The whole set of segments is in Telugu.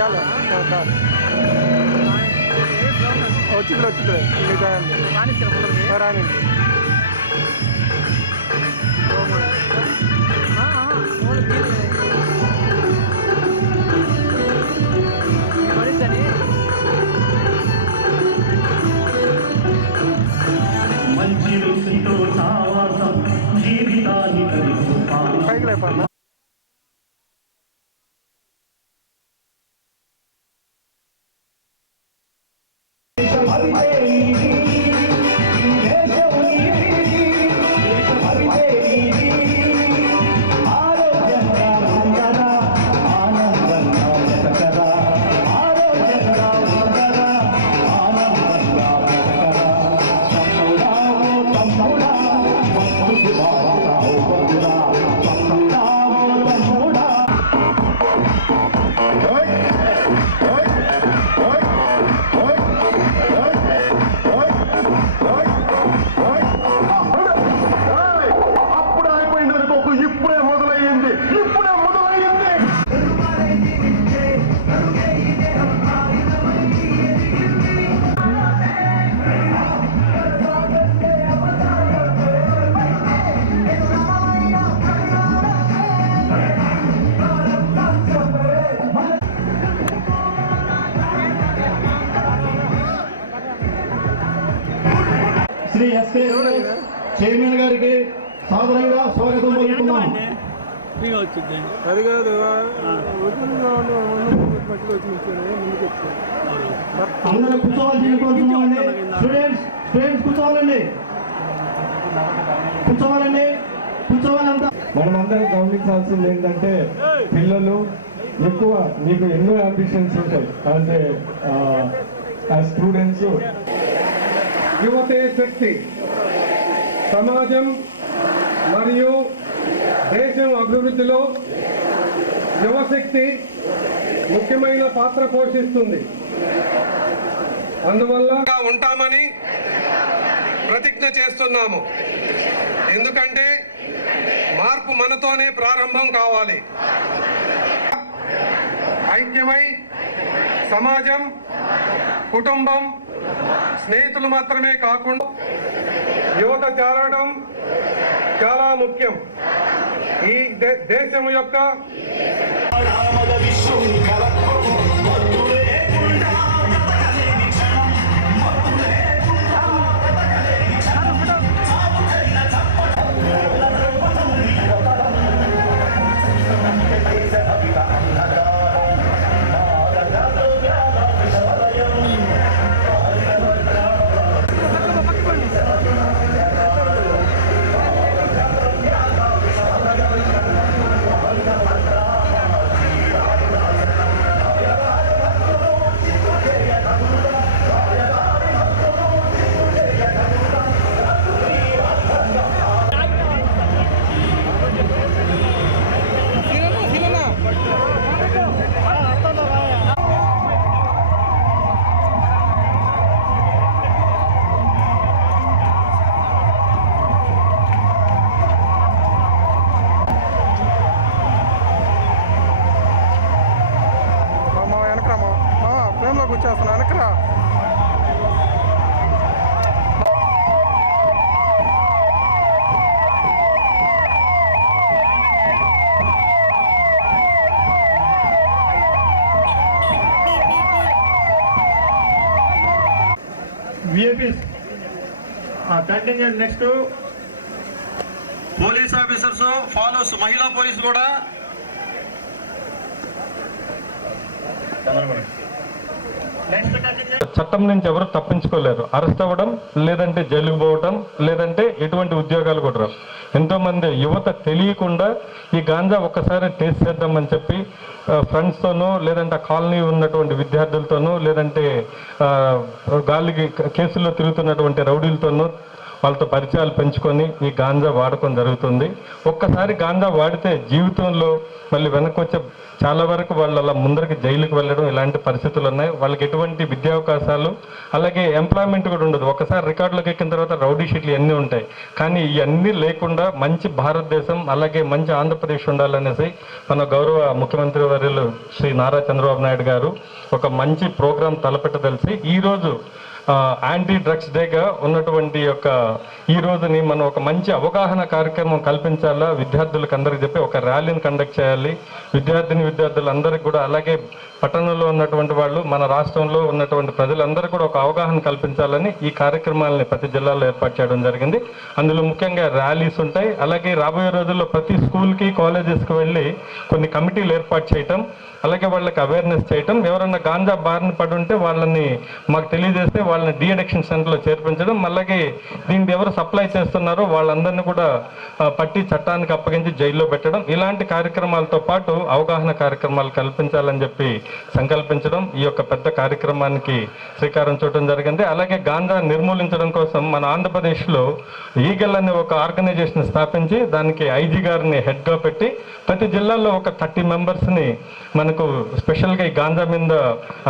చాలు చాలు వచ్చింది వచ్చింది మీకు రానండి Padre. శ్రీ ఎస్కే చైర్మన్ గారికి సాదరంగా స్వాగతం పలుకుతున్నాం. అందరూ కూర్చోవాల్సింది కోరుతున్నామండి స్టూడెంట్స్ స్టూడెంట్స్ కూర్చోవాలండి. కూర్చోవాలండి. కూర్చోవాలంతా. మనమందరం గమనించాల్సింది ఏంటంటే పిల్లలు ఎక్కువ మీకు ఎన్నో అంబిషన్స్ ఉంటాయి. యాజ్ స్టూడెంట్స్ యువతే శక్తి. సమాజం మరియు దేశం అభివృద్ధిలో యువశక్తి ముఖ్యమైన పాత్ర పోషిస్తుంది. అందువల్ల ఉంటామని ప్రతిజ్ఞ చేస్తున్నాము. ఎందుకంటే మార్పు మనతోనే ప్రారంభం కావాలి. ఐక్యమై సమాజం కుటుంబం స్నేహితులు మాత్రమే కాకుండా యువత చేరడం చాలా ముఖ్యం. ఈ దే- దేశం యొక్క మా continue next. Police officers follows మహిళా పోలీసు కూడా. చట్టం నుంచి ఎవరు తప్పించుకోలేరు. అరెస్ట్ అవ్వడం లేదంటే జైలుకు పోవటం లేదంటే ఎటువంటి ఉద్యోగాలు కూడా రావు. ఎంతో మంది యువత తెలియకుండా ఈ గాంజా ఒక్కసారి టేస్ట్ చేద్దామని చెప్పి ఫ్రెండ్స్ తోనూ లేదంటే ఆ కాలనీ ఉన్నటువంటి విద్యార్థులతోనూ లేదంటే గాలికి కేసుల్లో తిరుగుతున్నటువంటి రౌడీలతోనూ వాళ్ళతో పరిచయాలు పెంచుకొని ఈ గాంజా వాడకం జరుగుతుంది. ఒక్కసారి గాంజా వాడితే జీవితంలో మళ్ళీ వెనక్కి వచ్చే చాలా వరకు వాళ్ళు అలా ముందరికి జైలుకి వెళ్ళడం ఇలాంటి పరిస్థితులు ఉన్నాయి. వాళ్ళకి ఎటువంటి విద్యా అవకాశాలు అలాగే ఎంప్లాయ్మెంట్ కూడా ఉండదు. ఒకసారి రికార్డులకు ఎక్కిన తర్వాత రౌడీ షీట్లు ఇవన్నీ ఉంటాయి. కానీ ఇవన్నీ లేకుండా మంచి భారతదేశం అలాగే మంచి ఆంధ్రప్రదేశ్ ఉండాలనేసి మన గౌరవ ముఖ్యమంత్రి వర్యులు శ్రీ నారా చంద్రబాబు నాయుడు గారు ఒక మంచి ప్రోగ్రాం తలపెట్టదలిసి ఈరోజు యాంటీ డ్రగ్స్ డేగా ఉన్నటువంటి యొక్క ఈ రోజుని మనం ఒక మంచి అవగాహన కార్యక్రమం కల్పించాలా? విద్యార్థులకు అందరికీ చెప్పి ఒక ర్యాలీని కండక్ట్ చేయాలి. విద్యార్థిని విద్యార్థులందరికీ కూడా అలాగే పట్టణంలో ఉన్నటువంటి వాళ్ళు మన రాష్ట్రంలో ఉన్నటువంటి ప్రజలందరూ కూడా ఒక అవగాహన కల్పించాలని ఈ కార్యక్రమాలని ప్రతి జిల్లాలో ఏర్పాటు చేయడం జరిగింది. అందులో ముఖ్యంగా ర్యాలీస్ ఉంటాయి. అలాగే రాబోయే రోజుల్లో ప్రతి స్కూల్కి కాలేజెస్కి వెళ్ళి కొన్ని కమిటీలు ఏర్పాటు చేయటం అలాగే వాళ్ళకి అవేర్నెస్ చేయటం. ఎవరన్నా గాంజా బారిన పడి ఉంటే వాళ్ళని మాకు తెలియజేస్తే వాళ్ళని డి అడిక్షన్ సెంటర్లో చేర్పించడం అలాగే దీన్ని ఎవరు సప్లై చేస్తున్నారో వాళ్ళందరినీ కూడా పట్టి చట్టానికి అప్పగించి జైల్లో పెట్టడం. ఇలాంటి కార్యక్రమాలతో పాటు అవగాహన కార్యక్రమాలు కల్పించాలని చెప్పి సంకల్పించడం ఈ యొక్క పెద్ద కార్యక్రమానికి శ్రీకారం చూడటం జరిగింది. అలాగే గాంజా నిర్మూలించడం కోసం మన ఆంధ్రప్రదేశ్లో ఈగల్ అనే ఒక ఆర్గనైజేషన్ స్థాపించి దానికి ఐజీ గారిని హెడ్గా పెట్టి ప్రతి జిల్లాలో ఒక థర్టీ మెంబర్స్ని మనకు స్పెషల్గా ఈ గాంజా మీద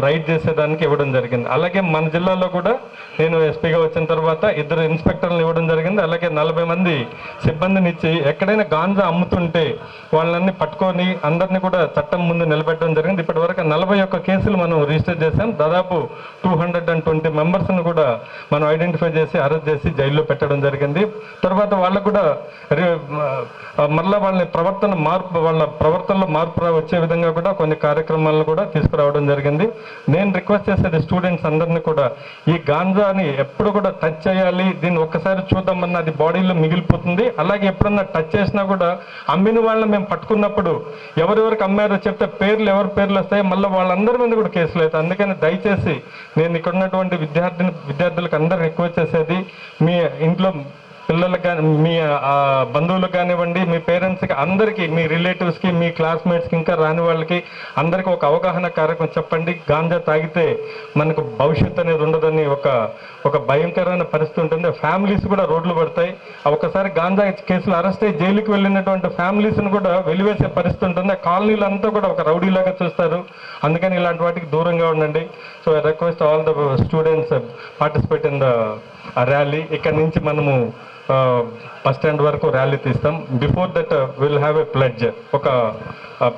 రైడ్ చేసేదానికి ఇవ్వడం జరిగింది. అలాగే మన జిల్లాలో కూడా నేను ఎస్పీగా వచ్చిన తర్వాత ఇద్దరు ఇన్స్పెక్టర్లు ఇవ్వడం జరిగింది. అలాగే నలభై మంది సిబ్బందిని ఇచ్చి ఎక్కడైనా గాంజా అమ్ముతుంటే వాళ్ళని పట్టుకొని అందరినీ కూడా చట్టం ముందు నిలబెట్టడం జరిగింది. ఇప్పటి వరకు నలభై ఒక్క కేసులు మనం రిజిస్టర్ చేశాం. దాదాపు టూ హండ్రెడ్ అండ్ ట్వంటీ మెంబర్స్ని కూడా మనం ఐడెంటిఫై చేసి అరెస్ట్ చేసి జైల్లో పెట్టడం జరిగింది. తర్వాత వాళ్ళకు కూడా మళ్ళీ వాళ్ళని ప్రవర్తన మార్పు వాళ్ళ ప్రవర్తనలో మార్పు వచ్చే విధంగా కూడా కొన్ని కార్యక్రమాలను కూడా తీసుకురావడం జరిగింది. నేను రిక్వెస్ట్ చేసేది స్టూడెంట్స్ అందరినీ కూడా ఈ గాంజాని ఎప్పుడు కూడా టచ్ చేయాలి. దీన్ని ఒక్కసారి చూద్దామన్న అది బాడీలో మిగిలిపోతుంది. అలాగే ఎప్పుడన్నా టచ్ చేసినా కూడా అమ్మిన వాళ్ళని మేము పట్టుకున్నప్పుడు ఎవరెవరికి అమ్మారో చెప్తే పేర్లు ఎవరి పేర్లు వస్తాయి మళ్ళీ వాళ్ళందరి మీద కూడా కేసులు అవుతాయి. అందుకని దయచేసి నేను ఇక్కడ ఉన్నటువంటి విద్యార్థిని విద్యార్థులకు అందరికి ఎక్కువ చేసేది మీ ఇంట్లో పిల్లలకు కానీ మీ ఆ, బంధువులకు కానివ్వండి మీ పేరెంట్స్కి అందరికీ మీ రిలేటివ్స్కి మీ క్లాస్మేట్స్కి ఇంకా రాని వాళ్ళకి అందరికీ ఒక అవగాహన కార్యక్రమం చెప్పండి. గాంజా తాగితే మనకు భవిష్యత్తు అనేది ఉండదని ఒక ఒక భయంకరమైన పరిస్థితి ఉంటుంది. ఫ్యామిలీస్ కూడా రోడ్లు పడతాయి. ఒకసారి గాంజా కేసులు అరెస్ట్ అయ్యి జైలుకి వెళ్ళినటువంటి ఫ్యామిలీస్ని కూడా వెలివేసే పరిస్థితి ఉంటుంది. ఆ కాలనీలు అంతా కూడా ఒక రౌడీలాగా చూస్తారు. అందుకని ఇలాంటి వాటికి దూరంగా ఉండండి. So I request all the students participate in the rally ఇక్కడ నుంచి మనము బస్ స్టాండ్ వరకు ర్యాలీ తీస్తాం. Before that will have a pledge ఒక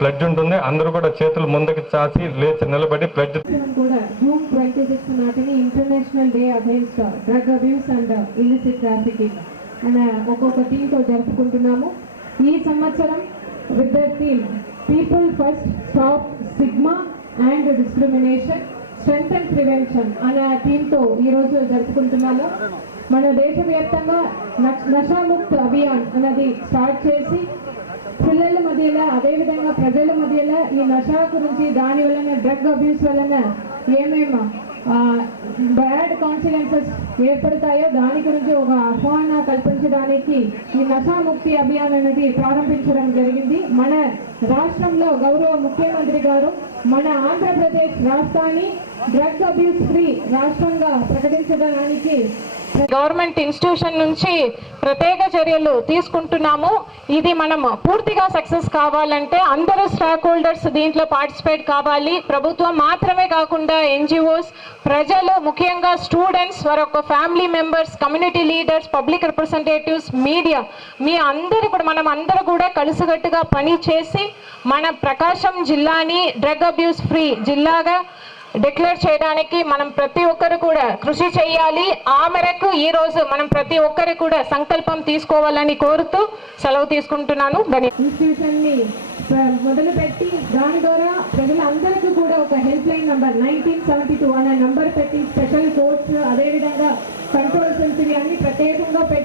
ప్లెడ్జ్ ఉంటుంది. అందరూ కూడా చేతులు ముందుకు చాచి లేచి నిలబడి ప్లెడ్జ్ కూడా June twenty six నాటిని international day against drug abuse and illicit trafficking అనే ఒక్కొక్క థీమ్తో జరుపుకుంటున్నాము. ఈ సంవత్సరం with the theme people first stop stigma and discrimination strength and prevention అనే థీమ్తో ఈరోజు జరుపుకుంటున్నాము. మన దేశవ్యాప్తంగా నష్- నషాముక్త్ అభియాన్ అన్నది స్టార్ట్ చేసి పిల్లల మధ్యలో అదేవిధంగా ప్రజల మధ్యలో ఈ నషా గురించి దాని వలన డ్రగ్ అబ్యూస్ వలన ఏమేమి బ్యాడ్ కాన్సిక్వెన్సెస్ ఏర్పడతాయో దాని గురించి ఒక ఆహ్వాన కల్పించడానికి ఈ నషాముక్తి అభియాన్ అనేది ప్రారంభించడం జరిగింది. మన రాష్ట్రంలో గౌరవ ముఖ్యమంత్రి గారు మన ఆంధ్రప్రదేశ్ రాష్ట్రాన్ని డ్రగ్ అబ్యూస్ ఫ్రీ రాష్ట్రంగా ప్రకటించడానికి గవర్నమెంట్ ఇన్స్టిట్యూషన్ నుంచి ప్రత్యేక చర్యలు తీసుకుంటున్నాము. ఇది మనం పూర్తిగా సక్సెస్ కావాలంటే అందరూ స్టాక్ హోల్డర్స్ దీంట్లో పార్టిసిపేట్ కావాలి. ప్రభుత్వం మాత్రమే కాకుండా ఎన్జిఓస్ ప్రజలు ముఖ్యంగా స్టూడెంట్స్ వారి యొక్క family members community leaders public representatives media మీ అందరూ కూడా మనం అందరూ కూడా కలిసికట్టుగా పని చేసి మన ప్రకాశం జిల్లాని డ్రగ్ అబ్యూస్ ఫ్రీ జిల్లాగా డిక్లేర్ చేయడానికి మనం ప్రతి ఒక్కరు కూడా కృషి చేయాలి. ఆ మేరకు ఈరోజు మనం ప్రతి ఒక్కరు కూడా సంకల్పం తీసుకోవాలని కోరుతూ సెలవు తీసుకుంటున్నాను. మొదలుపెట్టి దాని ద్వారా ప్రజలందరికీ కూడా ఒక helpline number nineteen seventy two అనే నంబర్ పెట్టి స్పెషల్ కోర్ట్స్ అదేవిధంగా కంట్రోల్ సెల్స్ ఇవి అన్ని ప్రత్యేకంగా పెట్టి